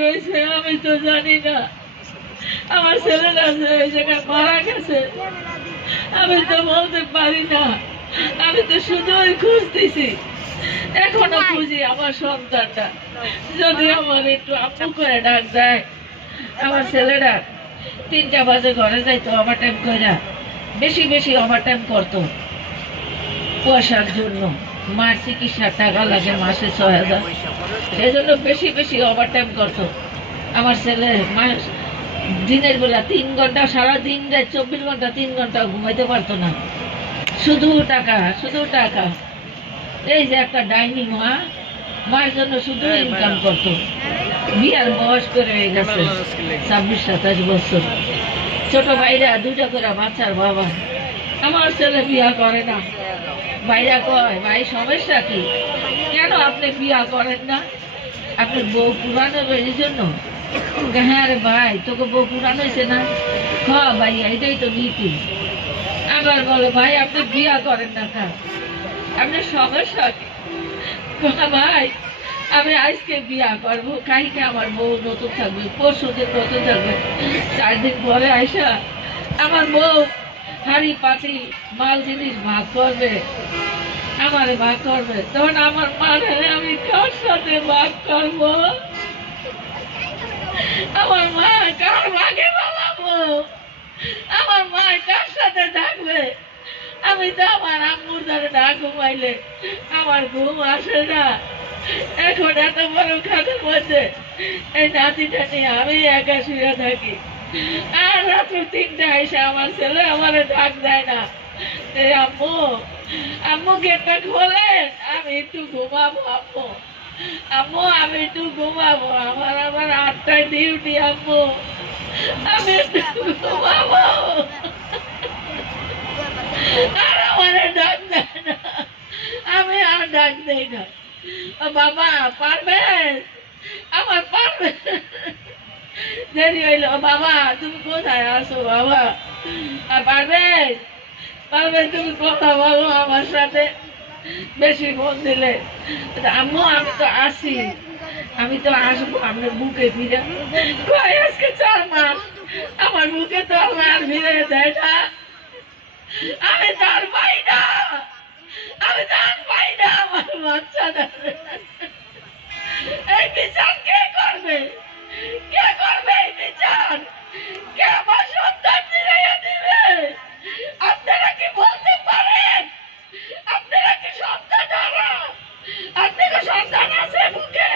রয়েছে আমি তো জানি না। আমার ছেলেরা এই জায়গায় মারা গেছে আমি তো বলতে পারি না। আমি তো শুধুই খুঁজতেছি, এখনো খুঁজি আমার সন্তানটা। যদি আমার একটু আপু করে ডাক দেয়। আমার ছেলেরা 3টা বাজে ঘরে যাইতো ওভার টাইম করে, বেশি বেশি ওভার টাইম করতো পয়সার জন্য। মার চিকিৎসার টাকা লাগে মাসে 6,000, সেই জন্য বেশি বেশি ওভার টাইম করতো। আমার ছেলে মাস দিনের বেলা 3 ঘন্টা, সারা দিন 24 ঘন্টা 3 ঘন্টা ঘুমাইতে পারতো না। শুধু টাকা শুধু টাকা। এই যে একটা ডাইনিং মার জন্য শুধু ইনকাম করতো। বিয়ার বয়স করে হয়ে গেছে 26-27 বছর। ছোট ভাইরা 2টা করে বাচ্চার বাবা। আমার ছেলে বিয়া করে না। ভাইরা কয়, ভাই সমস্যা কি, কেন আপনি বিয়া করেন না? আপনার বউ পুরানো এই জন্য? হ্যাঁ রে ভাই, তোকে বউ পুরানো হয়েছে না? হ্যাঁ ভাই, এটাই তো নীতি। আবার বলে, ভাই আপনি বিয়া করেন না কেন, আপনার সমস্যা কি? ভাই আমি আজকে বিয়া করবো, কালকে আমার বউ নতুন থাকবে, পরশু দিন নতুন থাকবে, 4 দিন পরে আইসা আমার বউ হাড়ি পাতি মাল জিনিস ভাগ করবে, আমারে ভাগ করবে। তখন আমার মারে আমি কার সাথে ভাগ করবো? আমার মা কার ভাগে বানাবো? আমার মা কার সাথে থাকবে? আমি তো আমার আম্মুর দ্বারা না ঘুমাইলে আমার ঘুম আসে না। এখন এত বড় খাটের মধ্যে এই নাতিটা নিয়ে আমি একা শুয়ে থাকি। আর রাত্রে 3টা এসে আমার ছেলে আমারে ডাক দেয় না, আম্মু আম্মু গেটটা খোলেন, আমি একটু ঘুমাবো। আম্মু আম্মু আমি একটু ঘুমাবো, আমার 8টায় ডিউটি। আম্মু আমি একটু ঘুমাবো। আর আমারে ডাক দেয় না, আমি আর ডাক দেই না। বাবা পারবে, আমার পারবে। দেরি হইল। বাবা তুমি কোথায় আছো? বাবা পারবে, পারবে তুমি কথা বলো আমার সাথে, বেশি ফোন দিলে। আম্মু আমি তো আসি, আমি তো আসবো আপনার বুকে ফিরে। আজকে 4 মাস আমার বুকে তো আমার ফিরে দেয় না। আমি তার পাই না, আমি তার পাই না আমার বাচ্চাটা। এই বিচার কে করবে? কে করবে এই বিচার? কে আমার সন্তান ফিরাইয়া দিবে? আপনারা কি বলতে পারেন? আপনারা কি সন্তান হারা? আপনাদের সন্তান আছে বুকে?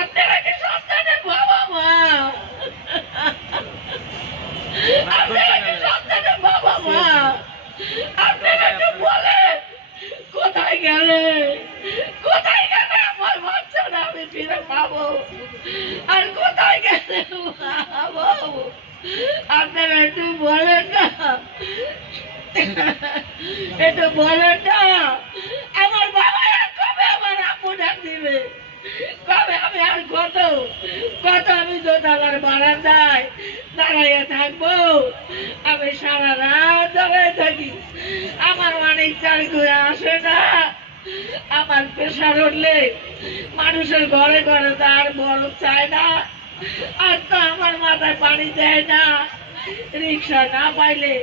আপনারা কি সন্তানের বাবা মা? আপনারা কি সন্তানের বাবা মা? আপনারা একটু বলেন, কোথায় গেলে, কোথায় গেলে আমার বাচ্চাটা আমি ফিরে পাবো? আর কোথায় গেলে পাবো? আপনারা একটু বলেন না, একটু বলেন না। আমার বাবা আর কবে আমার আপু ডাক দিবে? কবে আমি আর কত কত আমি দোতলার বারান্দায় দাঁড়াইয়া থাকবো? আমি সারা রাত দাঁড়ায় থাকি, আমার অনেক চাল ঘুরে আসে না। আমার প্রেশার উঠলে মানুষের ঘরে ঘরে তার বড় চায় না, আর তো আমার মাথায় পানি দেয় না। রিক্সা না পাইলে,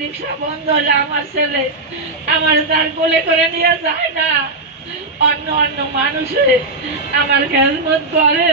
রিক্সা বন্ধ হলে আমার ছেলে আমার তার কোলে করে নিয়ে যায় না। অন্য অন্য মানুষে আমার খেদমত করে।